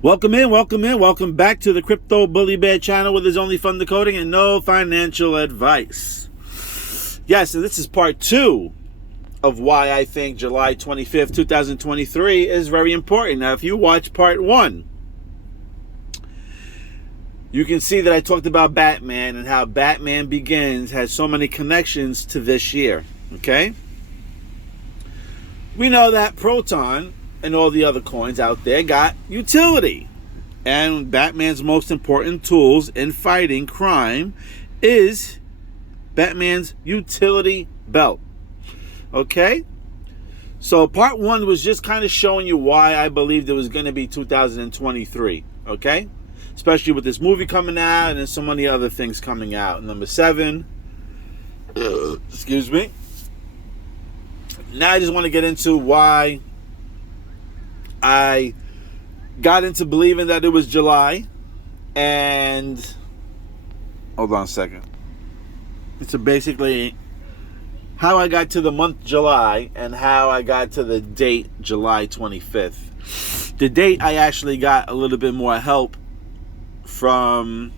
Welcome in, welcome back to the Crypto Bully Bear channel, where there's only fun decoding and no financial advice. Yes, and this is part 2 of why I think July 25th, 2023 is very important. Now, if you watch part 1, you can see that I talked about Batman and how Batman Begins has so many connections to this year, okay? We know that Proton and all the other coins out there got utility. And Batman's most important tools in fighting crime is Batman's utility belt. Okay? So part 1 was just kind of showing you why I believed it was going to be 2023. Okay? Especially with this movie coming out and then so many other things coming out. Number 7. Excuse me. Now I just want to get into why I got into believing that it was July, and hold on a second. It's basically how I got to the month July and how I got to the date July 25th. The date, I actually got a little bit more help from,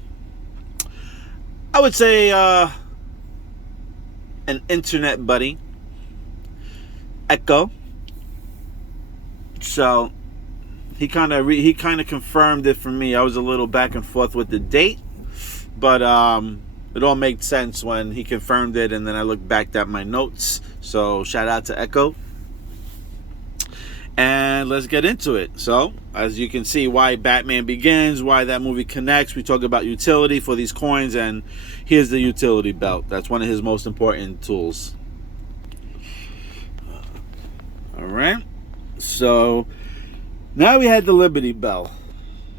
I would say, an internet buddy, Echo. So he kind of confirmed it for me. I was a little back and forth with the date, but it all made sense when he confirmed it, and then I looked back at my notes. So shout out to Echo. And let's get into it. So, as you can see, why Batman Begins, why that movie connects. We talk about utility for these coins, and here's the utility belt. That's one of his most important tools. All right. So now we had the Liberty Bell.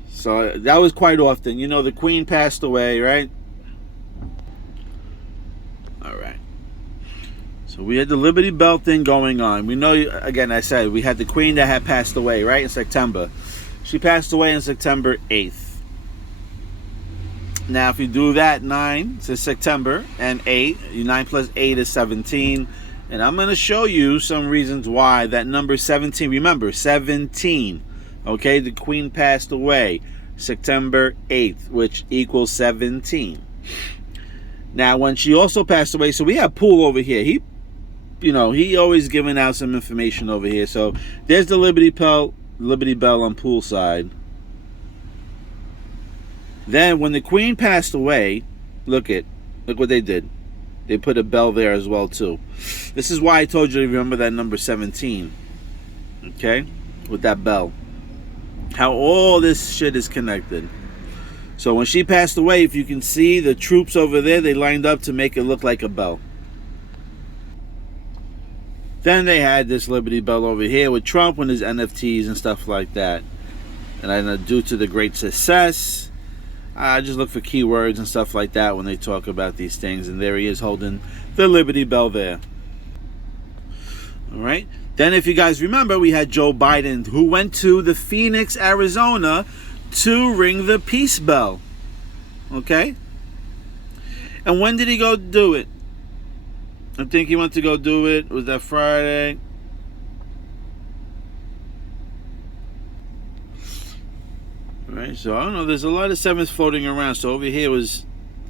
So that was quite often. You know, the Queen passed away, right? All right. So we had the Liberty Bell thing going on. We know, again, I said we had the Queen that had passed away, right, in September. She passed away on September 8th. Now, if you do that, 9 to September and 8, 9 plus 8 is 17. And I'm going to show you some reasons why that number 17, remember, 17, okay? The Queen passed away September 8th, which equals 17. Now, when she also passed away, so we have Pool over here. He always giving out some information over here. So there's the Liberty Bell on Pool side. Then when the Queen passed away, look what they did. They put a bell there as well, too. This is why I told you to remember that number 17. Okay? With that bell. How all this shit is connected. So when she passed away, if you can see the troops over there, they lined up to make it look like a bell. Then they had this Liberty Bell over here with Trump and his NFTs and stuff like that. And then due to the great success, I just look for keywords and stuff like that when they talk about these things. And there he is holding the Liberty Bell there. All right. Then if you guys remember, we had Joe Biden, who went to the Phoenix, Arizona to ring the peace bell. Okay. And when did he go do it? I think he went to go do it. Was that Friday? Right, so I don't know, there's a lot of 7s floating around. So over here was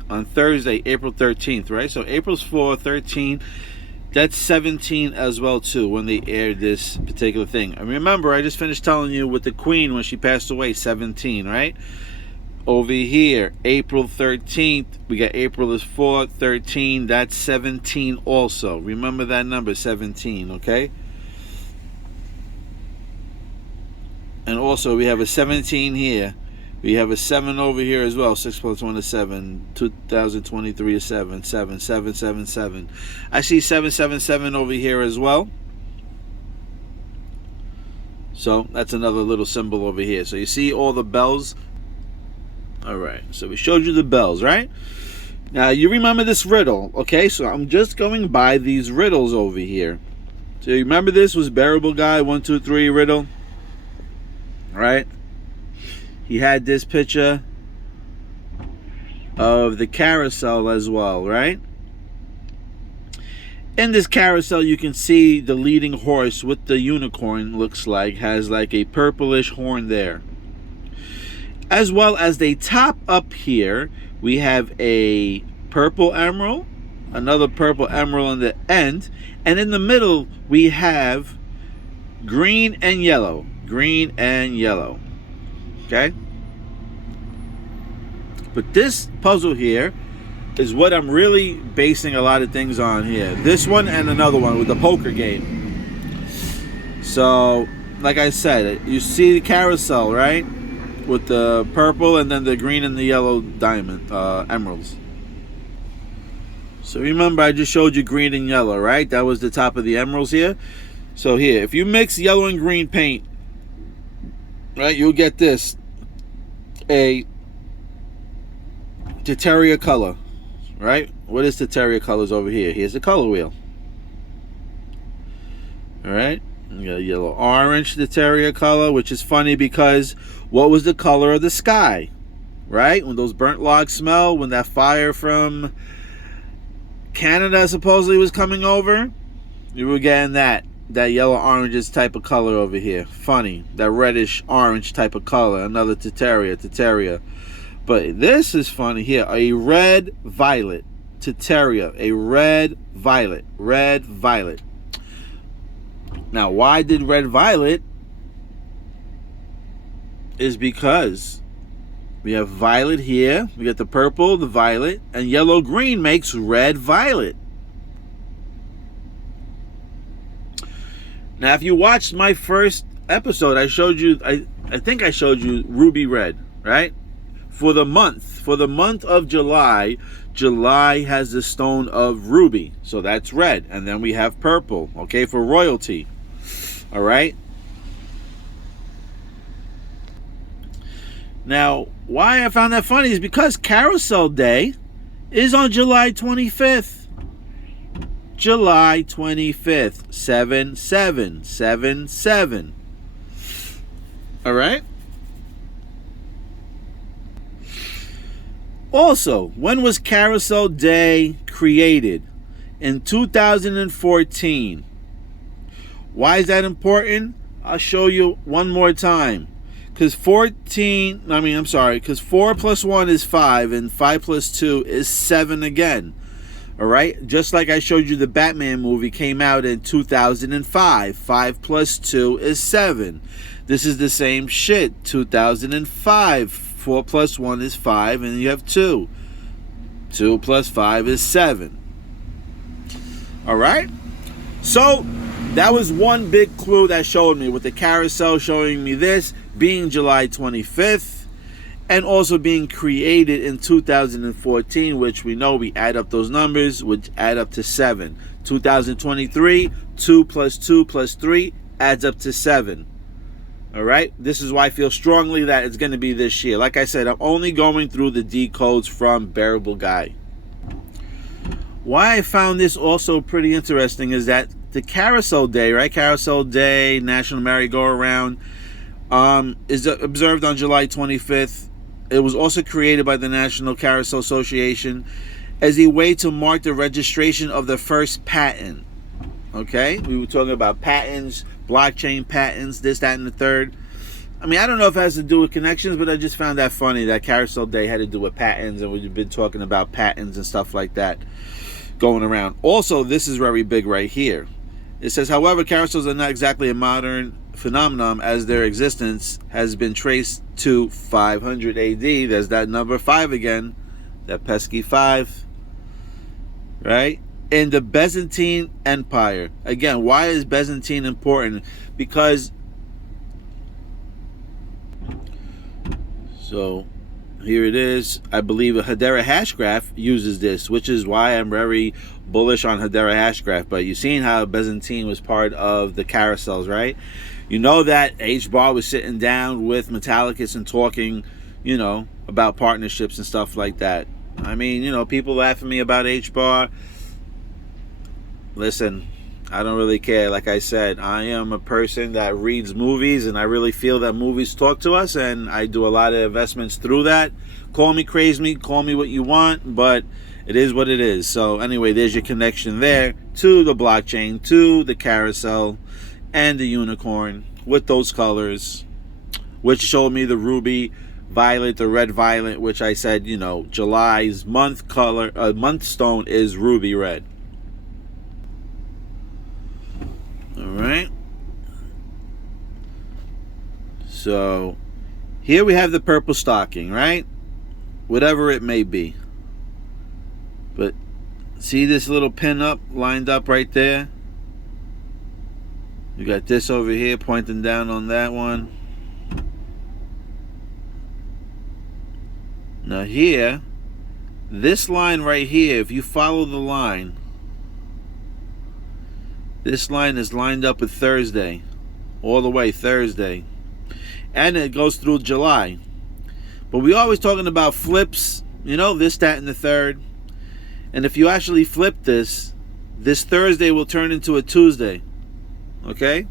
on Thursday, April 13th, right? So April's 4, 13, that's 17 as well too when they aired this particular thing. And remember, I just finished telling you with the Queen when she passed away, 17, right? Over here, April 13th, we got April is 4, 13, that's 17 also. Remember that number, 17, okay? And also, we have a 17 here. We have a 7 over here as well. 6 plus 1 is 7. 2023 is 7. 7, 7, 7, 7. I see 7, 7, 7 over here as well. So, that's another little symbol over here. So, you see all the bells? All right. So, we showed you the bells, right? Now, you remember this riddle, okay? So, I'm just going by these riddles over here. So, you remember this was Bearable Guy, 1, 2, 3 riddle? Right? He had this picture of the carousel as well, right? In this carousel, you can see the leading horse with the unicorn, looks like, has like a purplish horn there. As well as the top up here, we have a purple emerald, another purple emerald on the end, and in the middle we have green and yellow. Green and yellow. Okay? But this puzzle here is what I'm really basing a lot of things on here. This one and another one with the poker game. So, like I said, you see the carousel, right? With the purple and then the green and the yellow diamond, emeralds. So remember, I just showed you green and yellow, right? That was the top of the emeralds here. So here, if you mix yellow and green paint, right, you'll get this, a Terraria color, right? What is the Terraria colors over here? Here's the color wheel. All right, you got a yellow orange Terraria color, which is funny because what was the color of the sky, right? When those burnt logs smell, when that fire from Canada supposedly was coming over, you were getting that yellow oranges type of color over here. Funny, that reddish orange type of color. Another Terraria. But this is funny here. A red violet Terraria. A red violet. Now, why did red violet? Is because we have violet here. We got the purple, the violet, and yellow green makes red violet. Now, if you watched my first episode, I showed you, I think I showed you ruby red, right? For the month of July, July has the stone of ruby, so that's red. And then we have purple, okay, for royalty, all right? Now, why I found that funny is because Carousel Day is on July 25th. July 25th, 7777. All right? Also, when was Carousel Day created? In 2014. Why is that important? I'll show you one more time. Because 4 plus 1 is 5, and 5 plus 2 is 7 again. All right? Just like I showed you, the Batman movie came out in 2005. 5 plus 2 is 7. This is the same shit. 2005. 4 plus 1 is 5, and you have 2. 2 plus 5 is 7. All right? So, that was one big clue that showed me, with the carousel showing me this being July 25th and also being created in 2014, which we know we add up those numbers, which add up to 7. 2023, 2 plus 2 plus 3 adds up to 7. All right? This is why I feel strongly that it's going to be this year. Like I said, I'm only going through the decodes from Bearable Guy. Why I found this also pretty interesting is that the Carousel Day, right? Carousel Day, National Merry-Go-Round, is observed on July 25th. It was also created by the National Carousel Association as a way to mark the registration of the first patent. Okay? We were talking about patents, blockchain patents, this, that, and the third. I mean, I don't know if it has to do with connections, but I just found that funny that Carousel Day had to do with patents, and we've been talking about patents and stuff like that going around. Also, this is very big right here. It says, however, carousels are not exactly a modern phenomenon, as their existence has been traced to 500 AD. There's that number 5 again, that pesky 5, right? In the Byzantine Empire. Again, why is Byzantine important? Because, so here it is. I believe a Hedera Hashgraph uses this, which is why I'm very bullish on Hedera Hashgraph. But you've seen how Byzantine was part of the carousels, right? You know that H-Bar was sitting down with Metallicus and talking, you know, about partnerships and stuff like that. I mean, you know, people laugh at me about H-Bar. Listen, I don't really care. Like I said, I am a person that reads movies, and I really feel that movies talk to us, and I do a lot of investments through that. Call me crazy, call me what you want, but it is what it is. So anyway, there's your connection there to the blockchain, to the carousel, and the unicorn with those colors, which showed me the ruby, violet, the red violet, which I said, you know, July's month color, month stone is ruby red. All right. So here we have the purple stocking, right? Whatever it may be. But see this little pin up lined up right there? You got this over here pointing down on that one. Now here, this line right here, if you follow the line, this line is lined up with Thursday, all the way Thursday. And it goes through July. But we always talking about flips, you know, this, that, and the third. And if you actually flip this Thursday will turn into a Tuesday. Okay?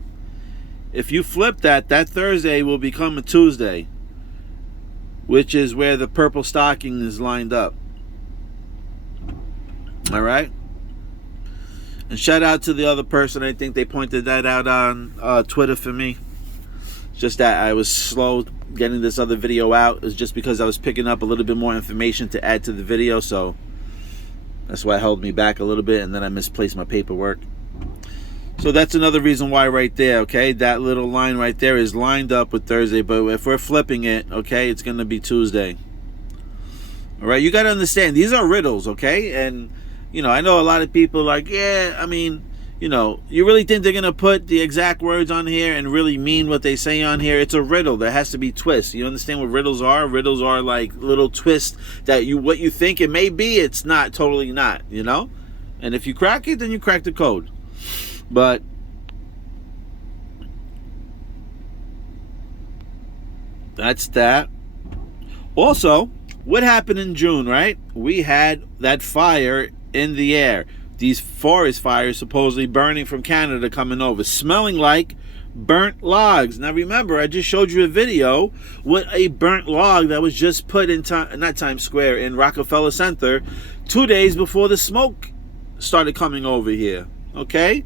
If you flip that Thursday will become a Tuesday, which is where the purple stocking is lined up. All right? And shout out to the other person. I think they pointed that out on Twitter for me. Just that I was slow getting this other video out. It's just because I was picking up a little bit more information to add to the video, so that's why it held me back a little bit, and then I misplaced my paperwork. So that's another reason why right there, okay? That little line right there is lined up with Thursday, but if we're flipping it, okay, it's going to be Tuesday. All right, you got to understand, these are riddles, okay? And, you know, I know a lot of people like, yeah, I mean, you know, you really think they're going to put the exact words on here and really mean what they say on here? It's a riddle. There has to be twists. You understand what riddles are? Riddles are like little twists that what you think it may be, it's not, totally not, you know? And if you crack it, then you crack the code. But that's that. Also, what happened in June, right? We had that fire in the air. These forest fires supposedly burning from Canada coming over, smelling like burnt logs. Now remember, I just showed you a video with a burnt log that was just put in not Times Square, in Rockefeller Center 2 days before the smoke started coming over here. Okay?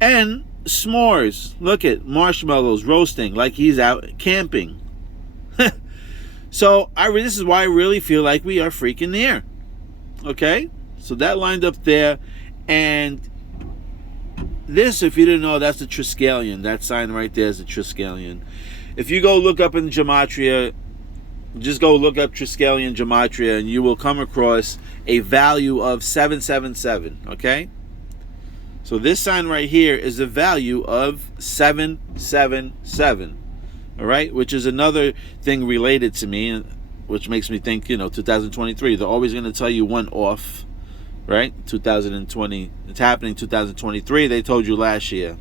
And s'mores. Look at marshmallows roasting like he's out camping. So this is why I really feel like we are freaking near. Okay? So that lined up there. And this, if you didn't know, that's the Triskelion. That sign right there is the Triskelion. If you go look up in Gematria, just go look up Triskelion Gematria, and you will come across a value of 777. Okay? So this sign right here is a value of 777. All right? Which is another thing related to me, which makes me think, you know, 2023. They're always going to tell you one off. Right? 2020. It's happening 2023. They told you last year.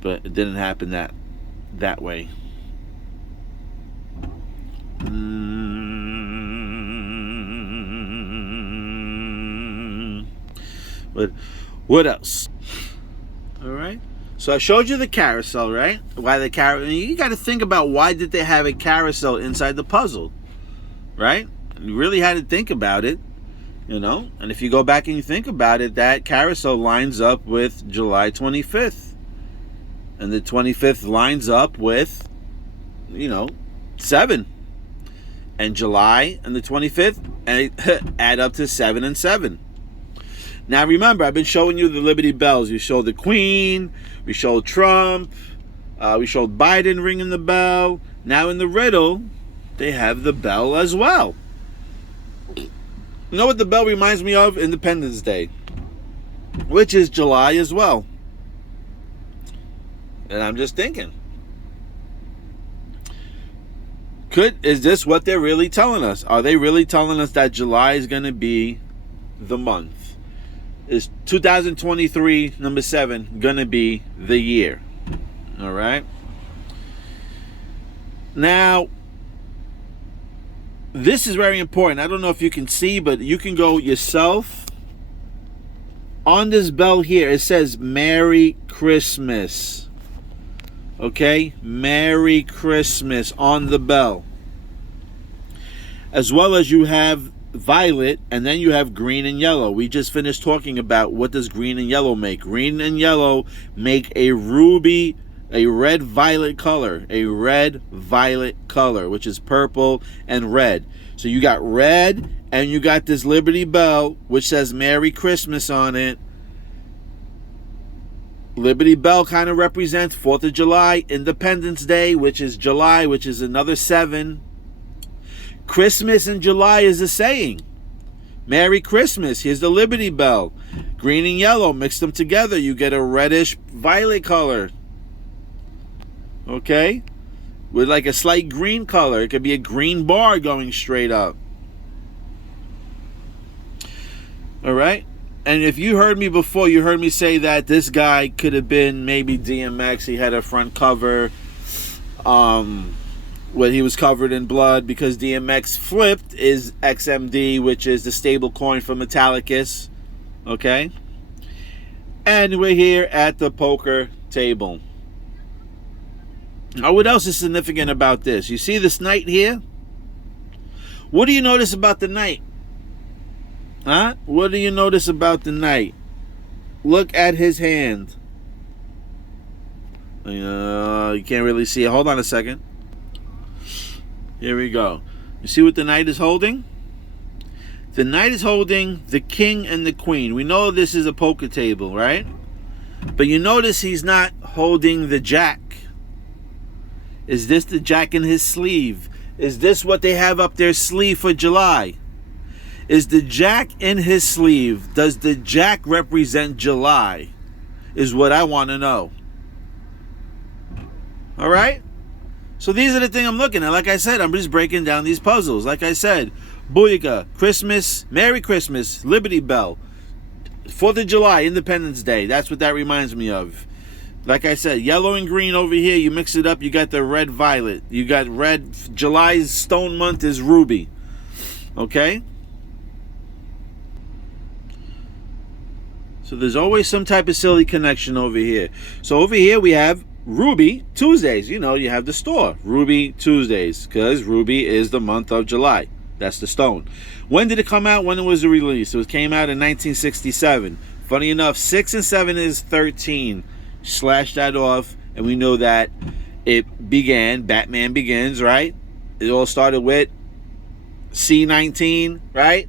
But it didn't happen that way. But what else? All right. So I showed you the carousel, right? Why the carousel? You got to think about, why did they have a carousel inside the puzzle, right? You really had to think about it. You know, and if you go back and you think about it, that carousel lines up with July 25th. And the 25th lines up with, you know, 7. And July and the 25th add up to 7 and 7. Now remember, I've been showing you the Liberty Bells. We showed the Queen, we showed Trump, we showed Biden ringing the bell. Now in the riddle, they have the bell as well. You know what the bell reminds me of? Independence Day, which is July as well. And I'm just thinking, is this what they're really telling us? Are they really telling us that July is going to be the month? Is 2023, number 7, going to be the year? All right. Now, this is very important. I don't know if you can see, but you can go yourself. On this bell here, it says Merry Christmas. Okay? Merry Christmas on the bell. As well as you have violet, and then you have green and yellow. We just finished talking about what does green and yellow make. Green and yellow make a ruby A red-violet color. A red-violet color, which is purple and red. So you got red, and you got this Liberty Bell, which says Merry Christmas on it. Liberty Bell kind of represents 4th of July, Independence Day, which is July, which is another 7. Christmas in July is a saying. Merry Christmas. Here's the Liberty Bell. Green and yellow. Mix them together. You get a reddish violet color. Okay? With like a slight green color. It could be a green bar going straight up. Alright? And if you heard me before, you heard me say that this guy could have been maybe DMX. He had a front cover when he was covered in blood, because DMX flipped is XMD, which is the stable coin for Metallicus. Okay? And we're here at the poker table. Now, what else is significant about this? You see this knight here? What do you notice about the knight? Huh? What do you notice about the knight? Look at his hand. You can't really see it. Hold on a second. Here we go. You see what the knight is holding? The knight is holding the king and the queen. We know this is a poker table, right? But you notice he's not holding the jack. Is this the jack in his sleeve? Is this what they have up their sleeve for July? Is the jack in his sleeve? Does the jack represent July? Is what I want to know. All right? So these are the things I'm looking at. Like I said, I'm just breaking down these puzzles. Like I said, Booyaka, Christmas, Merry Christmas, Liberty Bell, 4th of July, Independence Day. That's what that reminds me of. Like I said, yellow and green over here. You mix it up, you got the red violet. You got red. July's stone month is ruby. Okay? So there's always some type of silly connection over here. So over here we have Ruby Tuesdays. You know, you have the store. Ruby Tuesdays. Because Ruby is the month of July. That's the stone. When did it come out? When was it released? It came out in 1967. Funny enough, 6 and 7 is 13. Slash that off. And we know that it began. Batman Begins, right? It all started with C19, right?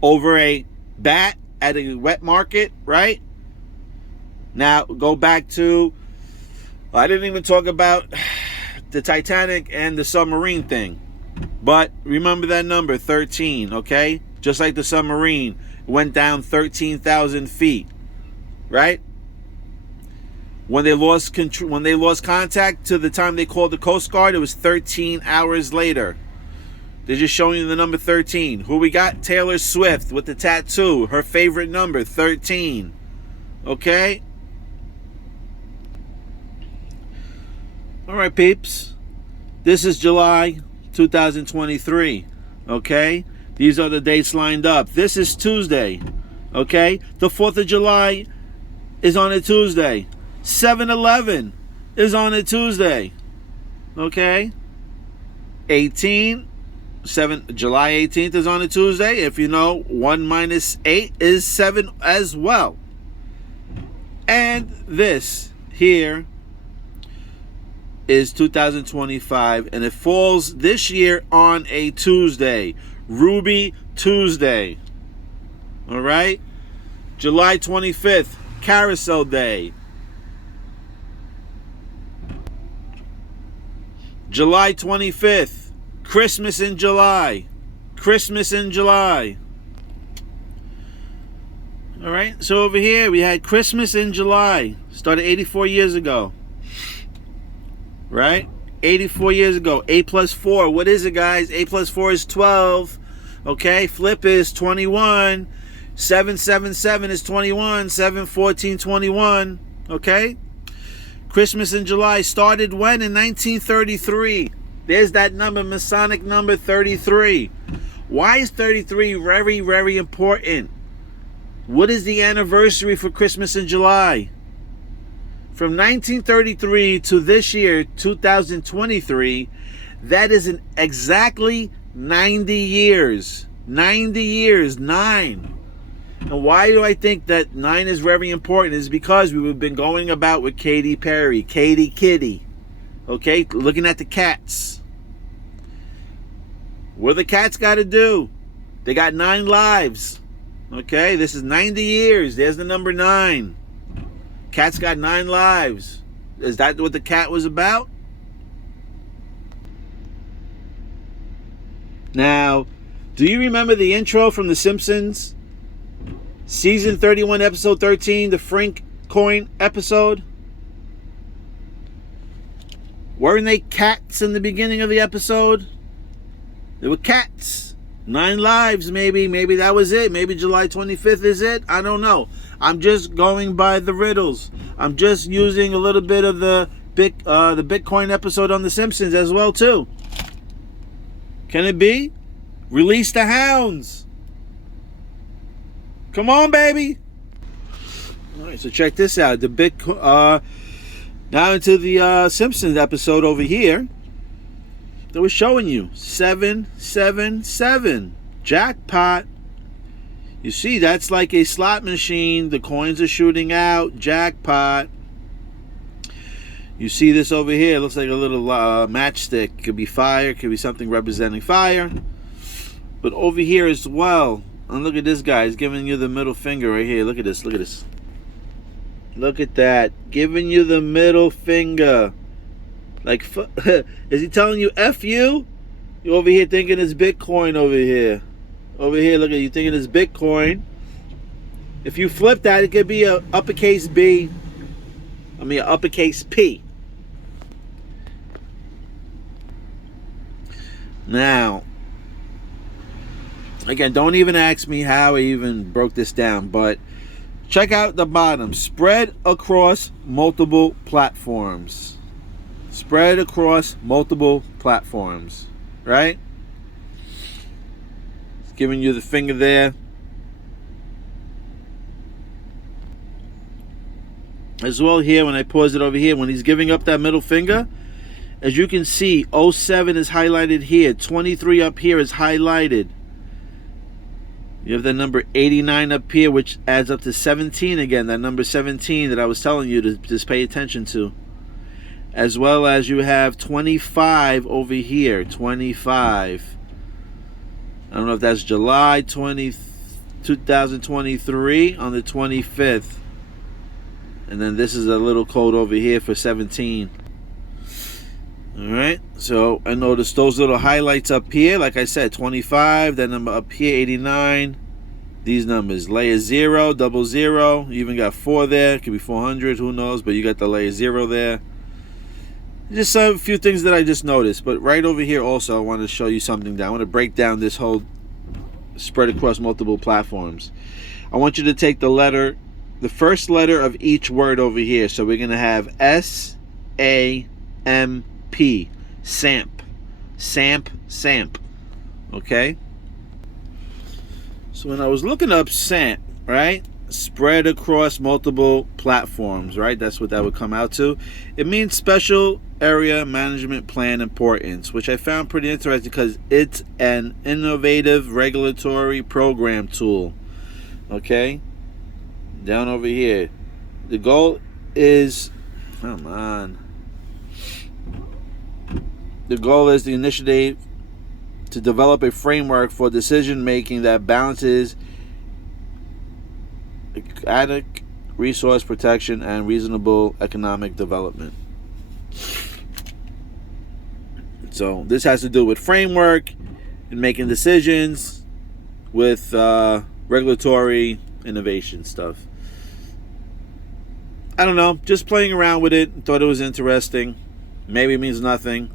Over a bat at a wet market, right? Now, go back to, I didn't even talk about the Titanic and the submarine thing. But remember that number, 13, okay? Just like the submarine went down 13,000 feet, right? When they lost contact to the time they called the Coast Guard, it was 13 hours later. They're just showing you the number 13. Who we got? Taylor Swift with the tattoo. Her favorite number, 13. Okay? All right, peeps. This is July 2023. Okay? These are the dates lined up. This is Tuesday. Okay? The 4th of July is on a Tuesday. 7-Eleven is on a Tuesday. Okay? July 18th is on a Tuesday. If you know, 1 minus 8 is 7 as well. And this here is 2025, and it falls this year on a Tuesday. Ruby Tuesday. All right? July 25th, Carousel Day. July 25th. Christmas in July. Christmas in July. All right. So over here we had Christmas in July. Started 84 years ago. Right? 84 years ago. 8 plus 4. What is it, guys? 8 plus 4 is 12. Okay. Flip is 21. 777 is 21. 714, 21. Okay. Christmas in July started when? In 1933. There's that number, Masonic number 33. Why is 33 very, very important? What is the anniversary for Christmas in July? From 1933 to this year, 2023, that is exactly 90 years. 90 years, 9. And why do I think that 9 is very important is because we've been going about with Katy Perry, Katy Kitty. Okay, looking at the cats. What do the cats got to do? They got 9 lives. Okay, this is 90 years. There's the number 9. Cat's got 9 lives. Is that what the cat was about? Now, do you remember the intro from The Simpsons? Season 31, episode 13, the Frank coin episode? Weren't they cats in the beginning of the episode? They were cats. 9 lives, maybe. Maybe that was it. Maybe July 25th is it. I don't know. I'm just going by the riddles. I'm just using a little bit of the Bitcoin episode on The Simpsons as well, too. Can it be? Release the hounds. Come on, baby. All right, so check this out. The now into the Simpsons episode over here. That was showing you 777 jackpot. You see, that's like a slot machine. The coins are shooting out. Jackpot. You see this over here. It looks like a little matchstick. Could be fire. Could be something representing fire. But over here as well. And look at this guy. He's giving you the middle finger right here. Look at this. Look at this. Look at that. Giving you the middle finger. Like, is he telling you F you? You over here thinking it's Bitcoin over here. Over here, look at you thinking it's Bitcoin. If you flip that, it could be a uppercase B. I mean, a uppercase P. Now, again, don't even ask me how I even broke this down, but check out the bottom. Spread across multiple platforms. Spread across multiple platforms, right? It's giving you the finger there. As well here, when I pause it over here, when he's giving up that middle finger, as you can see, 07 is highlighted here. 23 up here is highlighted. You have the number 89 up here, which adds up to 17 again. That number 17 that I was telling you to just pay attention to. As well as you have 25 over here. 25. I don't know if that's July 2023 on the 25th. And then this is a little code over here for 17. Alright, so I noticed those little highlights up here. Like I said, 25, that number up here, 89. These numbers, layer 0, 00. You even got 4 there. It could be 400, who knows, but you got the layer 0 there. Just a few things that I just noticed. But right over here also, I want to show you something that I want to break down this whole spread across multiple platforms. I want you to take the first letter of each word over here. So we're going to have S-A-M-P. SAMP. SAMP. SAMP. Okay? So when I was looking up SAMP, right? Spread across multiple platforms, right? That's what that would come out to. It means Special Area Management Plan Importance, which I found pretty interesting because it's an innovative regulatory program tool. Okay? Down over here. The goal is, come on. The goal is the initiative to develop a framework for decision making that balances adequate resource protection and reasonable economic development. So this has to do with framework and making decisions with regulatory innovation stuff. I don't know, just playing around with it. Thought it was interesting. Maybe it means nothing,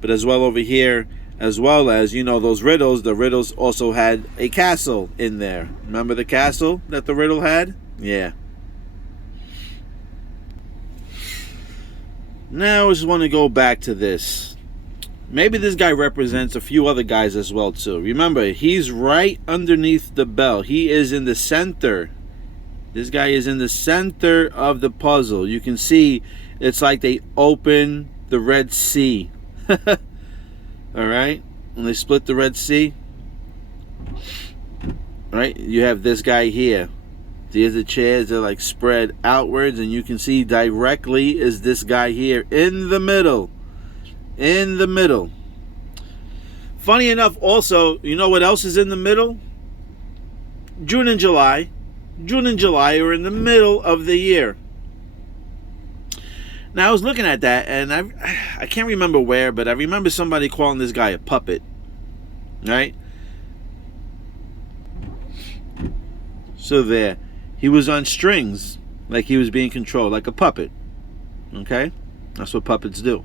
but as well over here, as well as, you know, those riddles, the riddles also had a castle in there. Remember the castle that the riddle had? Yeah. Now I just want to go back to this. Maybe this guy represents a few other guys as well too. Remember, he's right underneath the bell. He is in the center. This guy is in the center of the puzzle. You can see it's like they open the Red Sea. Alright? When they split the Red Sea. right? You have this guy here. There's the chairs, they're like spread outwards, and you can see directly is this guy here in the middle. In the middle. Funny enough, also, you know what else is in the middle? June and July. June and July are in the middle of the year. Now, I was looking at that, and I can't remember where, but I remember somebody calling this guy a puppet. Right? So there. He was on strings, like he was being controlled, like a puppet. Okay? That's what puppets do.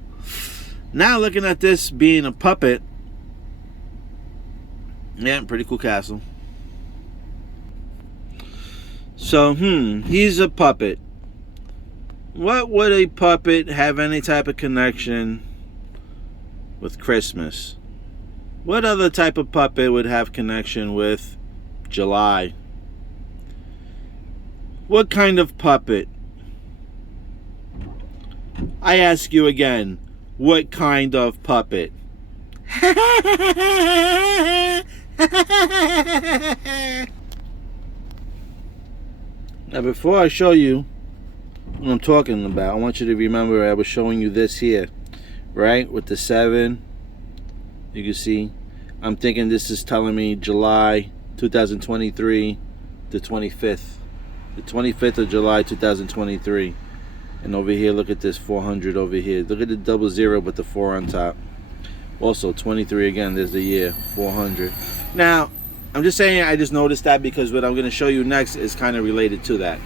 Now, looking at this being a puppet, yeah, pretty cool castle. So, he's a puppet. What would a puppet have any type of connection with Christmas? What other type of puppet would have connection with July? What kind of puppet? I ask you again, what kind of puppet? Now, before I show you what I'm talking about, I want you to remember I was showing you this here, right? With the 7. You can see, I'm thinking this is telling me July 2023, the 25th. The 25th of July 2023. And over here, look at this 400 over here. Look at the 00 with the 4 on top. Also 23 again, there's the year 400. Now, I'm just saying I just noticed that because what I'm going to show you next is kind of related to that.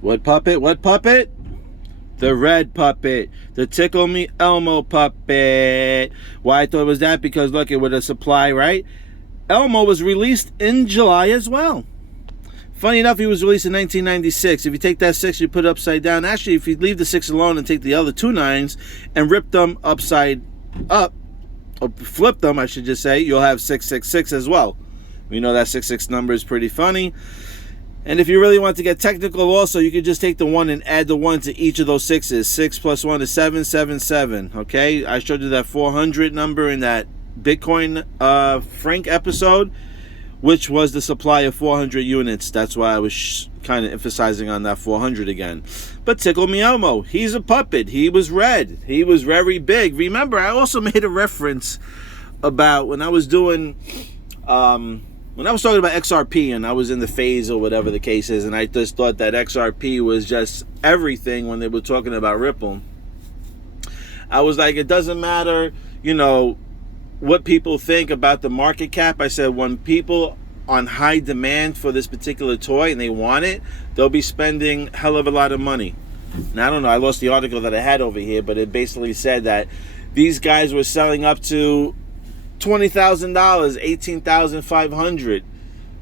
What puppet? What puppet? The red puppet. The Tickle Me Elmo puppet. Why I thought it was that? Because look, it would have supply, right? Elmo was released in July as well. Funny enough, he was released in 1996. If you take that 6, you put it upside down. Actually, if you leave the 6 alone and take the other 2 9s and rip them upside up, or flip them, I should just say, you'll have 666 as well. We know that 66 number is pretty funny. And if you really want to get technical also, you could just take the 1 and add the 1 to each of those 6s. 6 plus 1 is 777, okay? I showed you that 400 number in that Bitcoin Frank episode, which was the supply of 400 units. That's why I was kind of emphasizing on that 400 again. But Tickle Me Elmo, he's a puppet. He was red. He was very big. Remember, I also made a reference about when I was doing, when I was talking about XRP and I was in the phase or whatever the case is, and I just thought that XRP was just everything when they were talking about Ripple. I was like, it doesn't matter, you know, what people think about the market cap. I said when people on high demand for this particular toy and they want it, they'll be spending a hell of a lot of money. Now, I don't know, I lost the article that I had over here, but it basically said that these guys were selling up to $20,000, $18,500,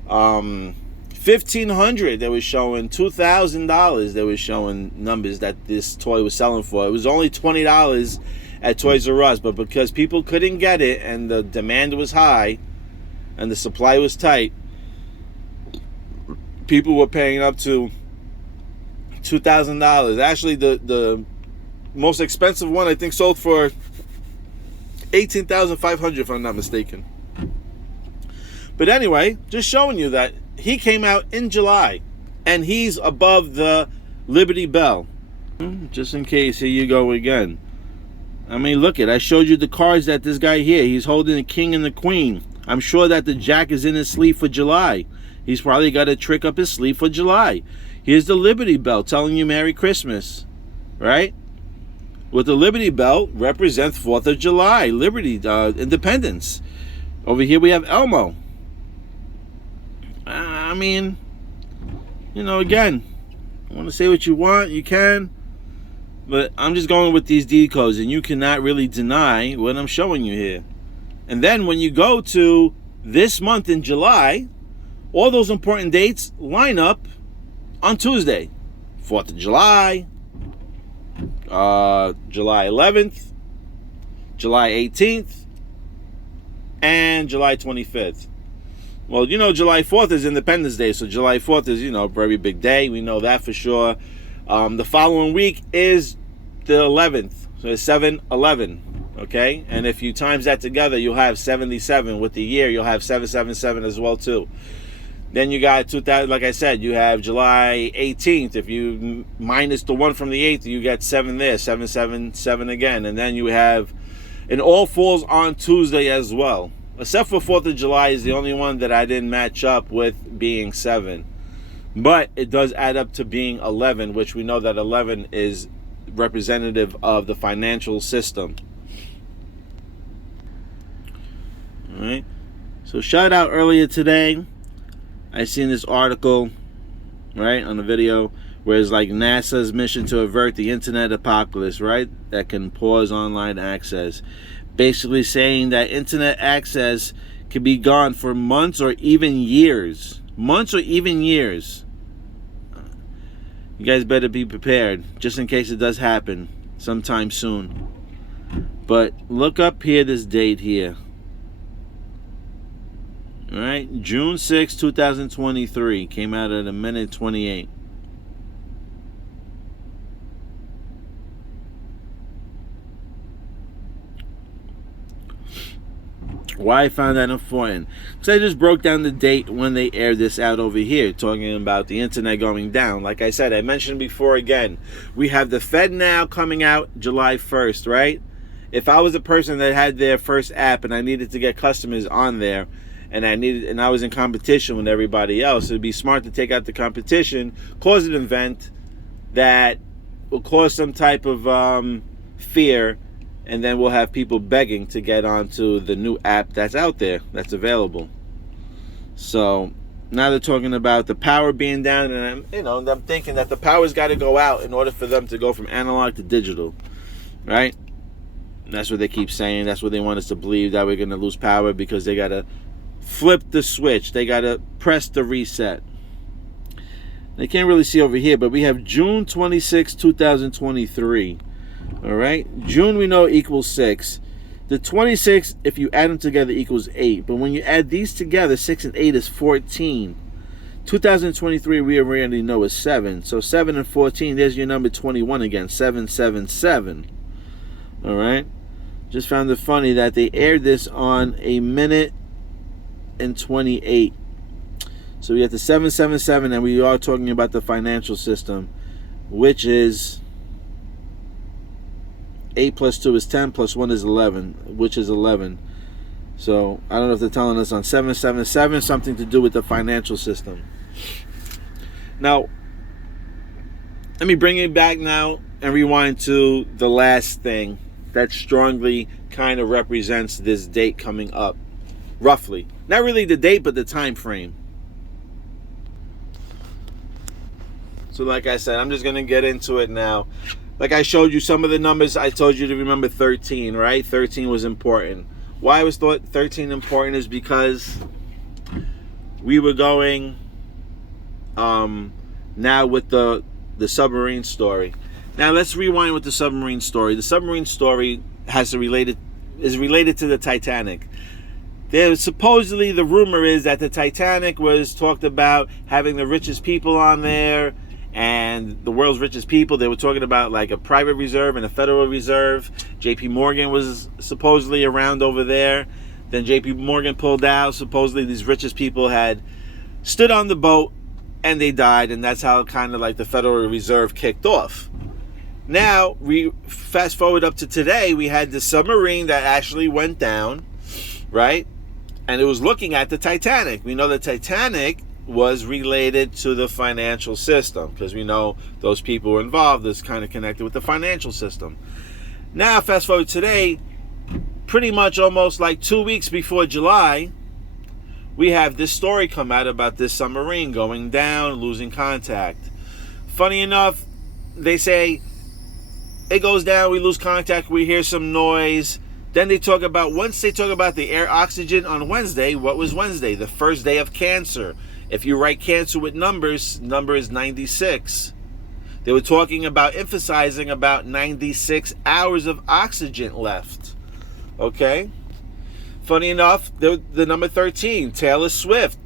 $1,500. They were showing $2,000. They were showing numbers that this toy was selling for. It was only $20 at Toys R Us, but because people couldn't get it and the demand was high and the supply was tight, people were paying up to $2,000. Actually, the most expensive one I think sold for $18,500 if I'm not mistaken. But anyway, just showing you that he came out in July and he's above the Liberty Bell. Just in case, here you go again. I mean, look it. I showed you the cards that this guy here, he's holding the king and the queen. I'm sure that the jack is in his sleeve for July. He's probably got a trick up his sleeve for July. Here's the Liberty Bell telling you Merry Christmas, right? With the Liberty Bell represents 4th of July, Liberty, Independence. Over here we have Elmo. I mean, you know, again, you want to say what you want, you can. But I'm just going with these decodes, and you cannot really deny what I'm showing you here. And then when you go to this month in July, all those important dates line up on Tuesday. 4th of July, July 11th, July 18th, and July 25th. Well, you know, July 4th is Independence Day, so July 4th is, you know, a very big day. We know that for sure. The following week is the 11th, so it's 7-11, Okay, and if you times that together, you'll have 77. With the year, you'll have 777 as well too. Then you got 2000. Like I said, you have July 18th. If you minus the 1 from the 8th, you get 7 there. 777 again, and then you have, and all falls on Tuesday as well. Except for 4th of July is the only one that I didn't match up with being 7. But it does add up to being 11, which we know that 11 is representative of the financial system. All right. So shout out earlier today, I seen this article, right, on the video, where it's like NASA's mission to avert the internet apocalypse, right, that can pause online access. Basically saying that internet access could be gone for months or even years. Months or even years. You guys better be prepared, just in case it does happen sometime soon. But look up here, this date here. All right, June 6, 2023, came out at 1:28. Why I found that important? Because I just broke down the date when they aired this out over here, talking about the internet going down. Like I said, I mentioned before again, we have the Fed now coming out July 1st, right? If I was a person that had their first app and I needed to get customers on there, and I was in competition with everybody else, it'd be smart to take out the competition, cause an event that will cause some type of fear, and then we'll have people begging to get onto the new app that's out there, that's available. So now they're talking about the power being down, and I'm thinking that the power's got to go out in order for them to go from analog to digital, right? And that's what they keep saying. That's what they want us to believe, that we're going to lose power because they got to flip the switch. They got to press the reset. They can't really see over here, but we have June 26, 2023. All right, June we know equals 6. The 26, if you add them together, equals 8. But when you add these together, 6 and 8 is 14. 2023 we already know is 7. So 7 and 14, there's your number 21 again, 777. All right, just found it funny that they aired this on 1:28. So we have the 777, and we are talking about the financial system, which is 8 plus 2 is 10, plus 1 is 11, which is 11. So I don't know if they're telling us on 777 something to do with the financial system. Now, let me bring it back now and rewind to the last thing that strongly kind of represents this date coming up, roughly. Not really the date, but the time frame. So like I said, I'm just going to get into it now. Like I showed you some of the numbers, I told you to remember 13, right? 13 was important. Why I was thought 13 important is because we were going now with the submarine story. Now let's rewind with the submarine story. The submarine story is related to the Titanic. There supposedly, the rumor is that the Titanic was talked about having the richest people on there, and the world's richest people. They were talking about like a private reserve and a Federal Reserve. JP Morgan was supposedly around over there. Then JP Morgan pulled out. Supposedly these richest people had stood on the boat and they died, and that's how kind of like the Federal Reserve kicked off. Now, we fast forward up to today, we had the submarine that actually went down, right? And it was looking at the Titanic. We know the Titanic was related to the financial system, because we know those people were involved. It's kind of connected with the financial system. Now, fast forward today, pretty much almost like 2 weeks before July, we have this story come out about this submarine going down, losing contact. Funny enough, they say it goes down, we lose contact, we hear some noise. Then they talk about, once they talk about the air oxygen on Wednesday, what was Wednesday? The first day of Cancer. If you write Cancer with numbers, number is 96. They were talking about, emphasizing about 96 hours of oxygen left. Okay? Funny enough, the number 13, Taylor Swift.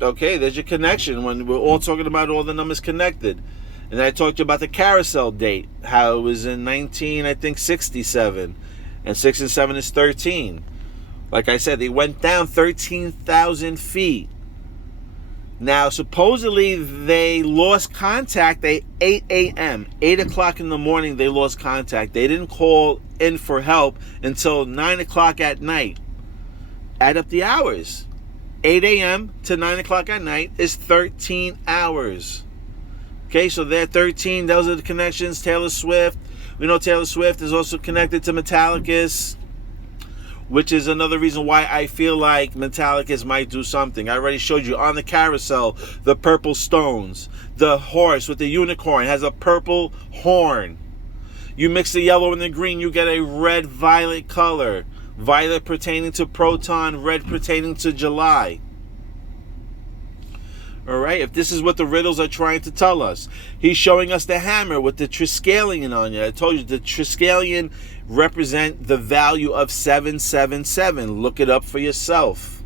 Okay, there's your connection when we're all talking about all the numbers connected. And I talked to you about the carousel date, how it was in 67. And 6 and 7 is 13. Like I said, they went down 13,000 feet. Now, supposedly, they lost contact at 8 a.m. 8 o'clock in the morning, they lost contact. They didn't call in for help until 9 o'clock at night. Add up the hours. 8 a.m. to 9 o'clock at night is 13 hours. Okay, so they're 13. Those are the connections. Taylor Swift. We know Taylor Swift is also connected to Metallicus, which is another reason why I feel like Metallicus might do something. I already showed you on the carousel, the purple stones. The horse with the unicorn has a purple horn. You mix the yellow and the green, you get a red-violet color. Violet pertaining to Proton, red pertaining to July. Alright, if this is what the riddles are trying to tell us. He's showing us the hammer with the triskelion on it. I told you the triskelion represent the value of 777. Look it up for yourself.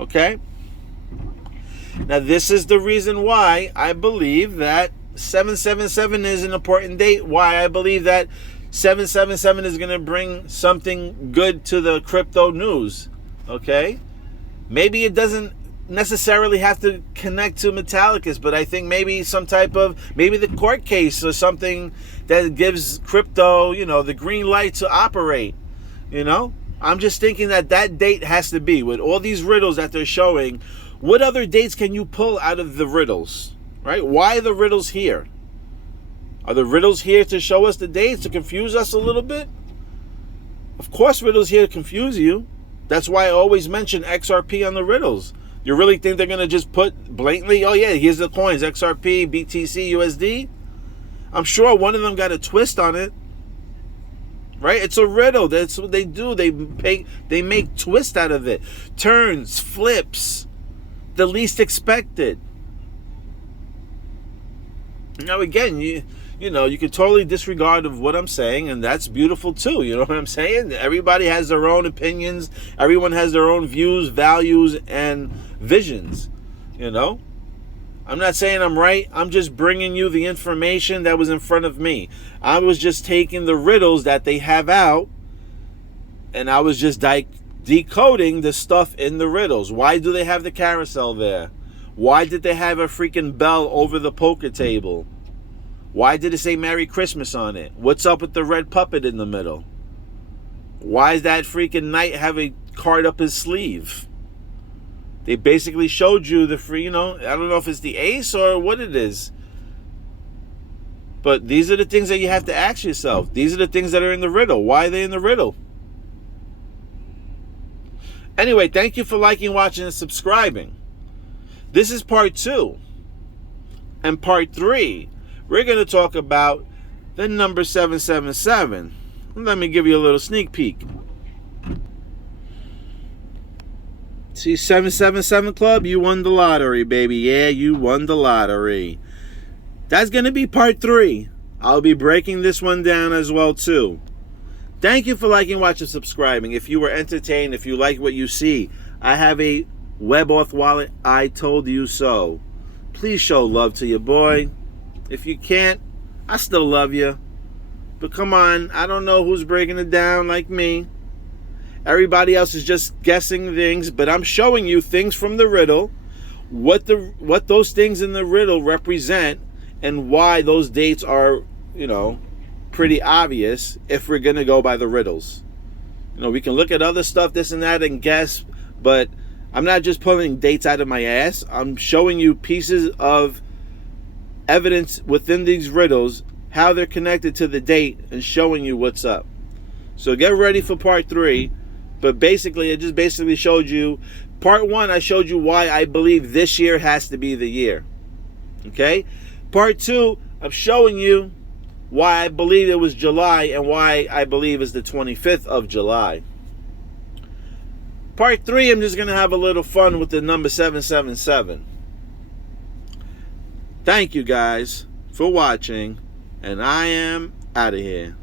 Okay? Now this is the reason why I believe that 777 is an important date. Why I believe that 777 is going to bring something good to the crypto news. Okay? Maybe it doesn't necessarily have to connect to Metallicus, but I think maybe some type of, maybe the court case or something that gives crypto, the green light to operate. I'm just thinking that date has to be, with all these riddles that they're showing, what other dates can you pull out of the riddles, right? Why are the riddles here? Are the riddles here to show us the dates, to confuse us a little bit? Of course riddles here to confuse you. That's why I always mention XRP on the riddles. You really think they're going to just put blatantly, oh yeah, here's the coins, XRP, BTC, USD? I'm sure one of them got a twist on it. Right? It's a riddle. That's what they do. They make twist out of it. Turns, flips, the least expected. Now again, you can totally disregard of what I'm saying, and that's beautiful too. You know what I'm saying? Everybody has their own opinions. Everyone has their own views, values, and visions. I'm not saying I'm right. I'm just bringing you the information that was in front of me. I was just taking the riddles that they have out, and I was just decoding the stuff in the riddles. Why do they have the carousel there? Why did they have a freaking bell over the poker table? Why did it say Merry Christmas on it? What's up with the red puppet in the middle? Why does that freaking knight have a card up his sleeve? They basically showed you the free, I don't know if it's the ace or what it is. But these are the things that you have to ask yourself. These are the things that are in the riddle. Why are they in the riddle? Anyway, thank you for liking, watching, and subscribing. This is part 2. And part 3, we're going to talk about the number 777. Let me give you a little sneak peek. See, 777 Club, you won the lottery, baby. Yeah, you won the lottery. That's going to be part 3. I'll be breaking this one down as well, too. Thank you for liking, watching, subscribing. If you were entertained, if you like what you see, I have a WebAuth wallet. I told you so. Please show love to your boy. If you can't, I still love you. But come on, I don't know who's breaking it down like me. Everybody else is just guessing things, but I'm showing you things from the riddle, what those things in the riddle represent, and why those dates are, pretty obvious if we're going to go by the riddles. We can look at other stuff, this and that, and guess, but I'm not just pulling dates out of my ass. I'm showing you pieces of evidence within these riddles, how they're connected to the date, and showing you what's up. So get ready for part 3. But basically, it just basically showed you, part 1, I showed you why I believe this year has to be the year. Okay? Part 2, I'm showing you why I believe it was July and why I believe it's the 25th of July. Part 3, I'm just going to have a little fun with the number 777. Thank you guys for watching, and I am out of here.